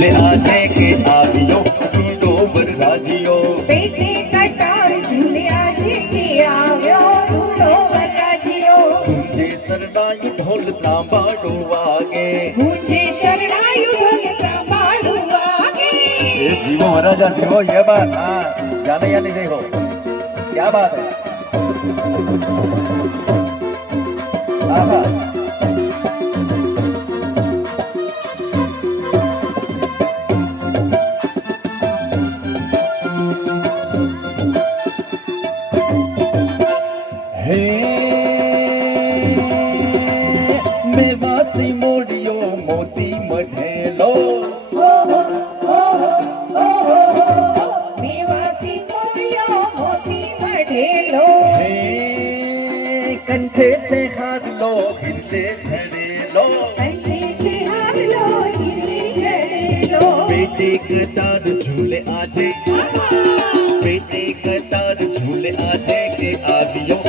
ले आजे के आवियो ढूंढो वरराजियो पेटे कटार झूले आजे के આવ્યો ઢૂંઢો વરરાજીઓ गूंजे सरनायु ढोल तांबाड़ो आगे गूंजे शरणायु ढोल तांबाड़ो आगे। ये जीवो महाराजा जीवो ये बात हाँ जाने या नहीं देखो क्या बात है आहा मेवासी मोड़ियो मोती मढेलो मेवासी मोरियो मोती मढेलो कंठे से हाथ लो हिंदे झड़े लो कंठे से हाथ लो हिंदे झड़े लो बेटे कतार झूले आजे बेटे कतार झूले आजे के आवियो